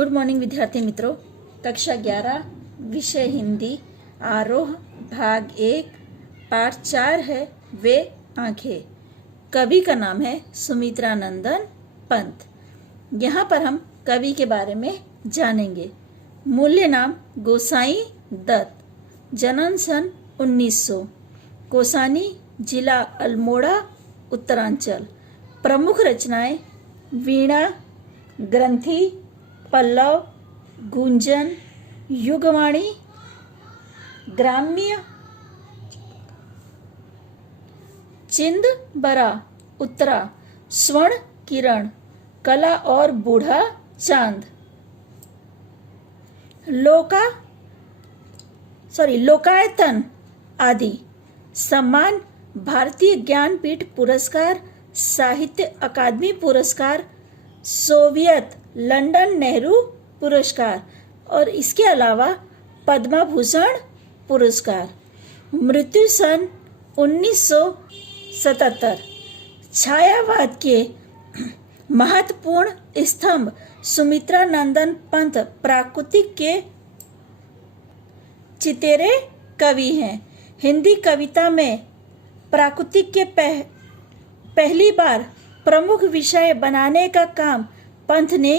Good morning विद्यार्थी मित्रों। कक्षा 11 विषय हिंदी आरोह भाग 1 पाठ 4 है वे आंखें। कवि का नाम है सुमित्रा नंदन पंत। यहाँ पर हम कवि के बारे में जानेंगे। मूल्य नाम गोसाई दत्त, जन्म सन 1900, कोसानी जिला अल्मोड़ा उत्तरांचल। प्रमुख रचनाएं वीणा, ग्रंथि, पल्लव, गुंजन, युगवाणी, ग्राम्य, चिंद बरा, उत्तरा, स्वर्ण किरण, कला और बूढ़ा चांद, लोकायतन आदि। सम्मान भारतीय ज्ञानपीठ पुरस्कार, साहित्य अकादमी पुरस्कार, सोवियत लंदन नेहरू पुरस्कार और इसके अलावा पद्म भूषण पुरस्कार। मृत्यु सन 1977। छायावाद के महत्वपूर्ण स्तंभ सुमित्रा नंदन पंत प्राकृतिक के चितेरे कवि हैं। हिंदी कविता में प्राकृतिक के पहली बार प्रमुख विषय बनाने का काम पंत ने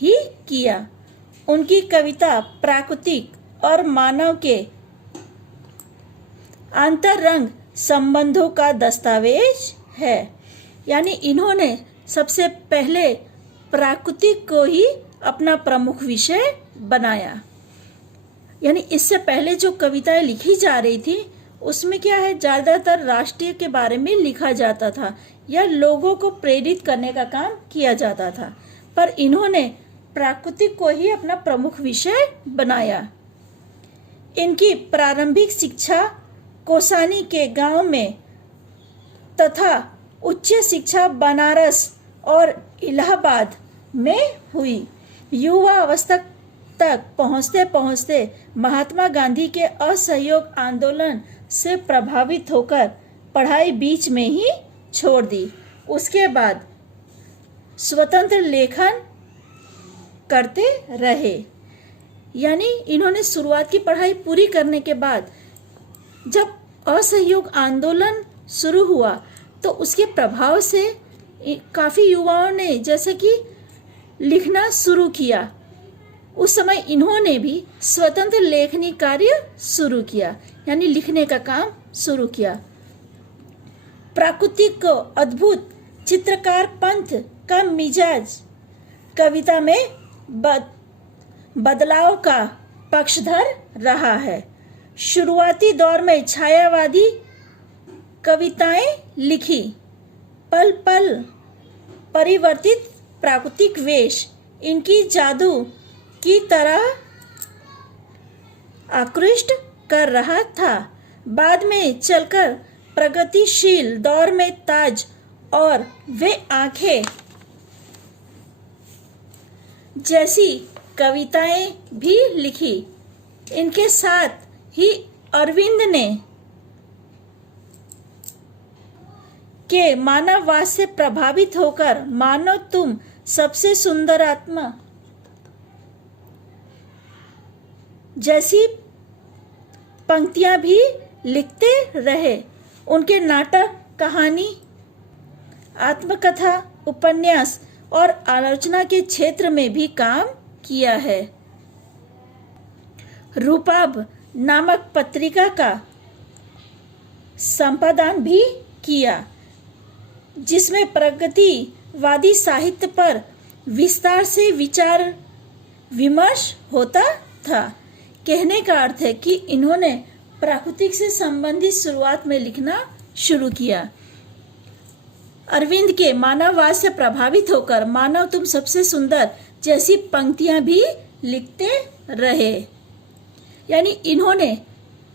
ही किया। उनकी कविता प्राकृतिक और मानव के अंतरंग संबंधों का दस्तावेज है। यानी इन्होंने सबसे पहले प्राकृतिक को ही अपना प्रमुख विषय बनाया। यानी इससे पहले जो कविताएं लिखी जा रही थी उसमें क्या है, ज्यादातर राष्ट्रीय के बारे में लिखा जाता था या लोगों को प्रेरित करने का काम किया जाता था, पर इन्होंने प्राकृतिक को ही अपना प्रमुख विषय बनाया। इनकी प्रारंभिक शिक्षा कोसानी के गांव में तथा उच्च शिक्षा बनारस और इलाहाबाद में हुई। युवा अवस्था तक पहुंचते पहुंचते महात्मा गांधी के असहयोग आंदोलन से प्रभावित होकर पढ़ाई बीच में ही छोड़ दी। उसके बाद स्वतंत्र लेखन करते रहे। यानी इन्होंने शुरुआत की पढ़ाई पूरी करने के बाद जब असहयोग आंदोलन शुरू हुआ तो उसके प्रभाव से काफी युवाओं ने जैसे कि लिखना शुरू किया। उस समय इन्होंने भी स्वतंत्र लेखनी कार्य शुरू किया, यानी लिखने का काम शुरू किया। प्राकृतिक को अद्भुत चित्रकार पंत का मिजाज कविता में बदलाव का पक्षधर रहा है। शुरुआती दौर में छायावादी कविताएं लिखी। पल पल परिवर्तित प्राकृतिक वेश इनकी जादू की तरह आकृष्ट कर रहा था। बाद में चलकर प्रगतिशील दौर में ताज और वे आंखें जैसी कविताएं भी लिखी। इनके साथ ही अरविंद ने के मानववाद से प्रभावित होकर मानो तुम सबसे सुंदर आत्मा जैसी पंक्तियां भी लिखते रहे। उनके नाटक, कहानी, आत्मकथा, उपन्यास और आलोचना के क्षेत्र में भी काम किया है। रूपाब नामक पत्रिका का संपादन भी किया, जिसमें प्रगतिवादी साहित्य पर विस्तार से विचार विमर्श होता था। कहने का अर्थ है कि इन्होंने प्राकृतिक से संबंधित शुरुआत में लिखना शुरू किया। अरविंद के मानववाद से प्रभावित होकर मानव तुम सबसे सुंदर जैसी पंक्तियां भी लिखते रहे। यानी इन्होंने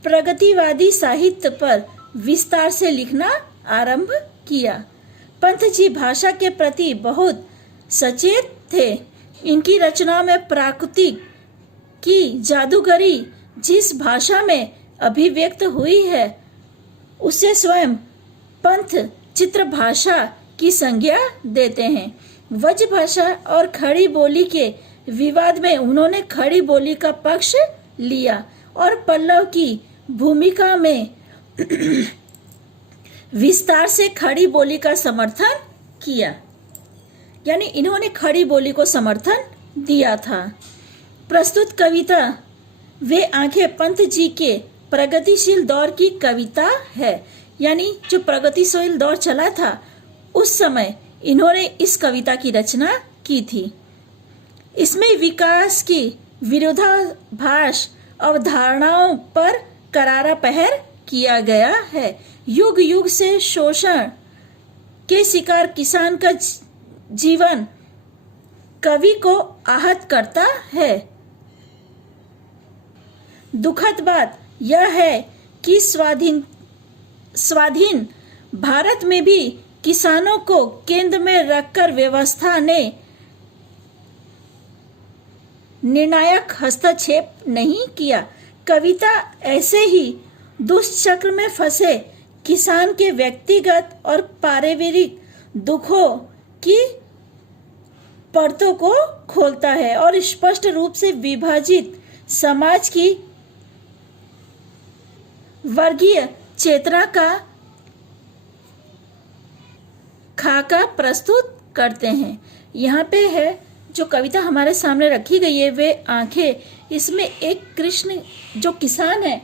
प्रगतिवादी साहित्य पर विस्तार से लिखना आरंभ किया। पंत जी भाषा के प्रति बहुत सचेत थे। इनकी रचनाओं में प्राकृतिक की जादूगरी जिस भाषा में अभिव्यक्त हुई है उसे स्वयं पंत चित्र भाषा की संज्ञा देते हैं। व्रज भाषा और खड़ी बोली के विवाद में उन्होंने खड़ी बोली का पक्ष लिया और पल्लव की भूमिका में विस्तार से खड़ी बोली का समर्थन किया। यानी इन्होंने खड़ी बोली को समर्थन दिया था। प्रस्तुत कविता वे आंखें पंत जी के प्रगतिशील दौर की कविता है। यानी जो प्रगतिशील दौर चला था उस समय इन्होंने इस कविता की रचना की थी। इसमें विकास की विरोधाभास अवधारणाओं पर करारा पहर किया गया है। युग युग से शोषण के शिकार किसान का जीवन कवि को आहत करता है। दुखद बात यह है कि स्वाधीन भारत में भी किसानों को केंद्र में रखकर व्यवस्था ने निर्णायक हस्तक्षेप नहीं किया। कविता ऐसे ही दुष्चक्र में फंसे किसान के व्यक्तिगत और पारिवारिक दुखों की परतों को खोलता है और स्पष्ट रूप से विभाजित समाज की वर्गीय चेतना का खाका प्रस्तुत करते हैं। यहाँ पे है जो कविता हमारे सामने रखी गई है वे आंखें, इसमें एक कृष्ण जो किसान है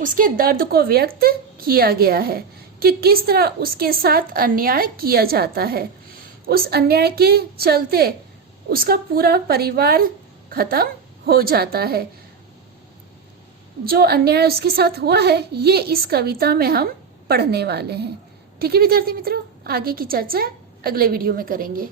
उसके दर्द को व्यक्त किया गया है कि किस तरह उसके साथ अन्याय किया जाता है। उस अन्याय के चलते उसका पूरा परिवार खत्म हो जाता है। जो अन्याय उसके साथ हुआ है ये इस कविता में हम पढ़ने वाले हैं। ठीक है विद्यार्थी मित्रों, आगे की चर्चा अगले वीडियो में करेंगे।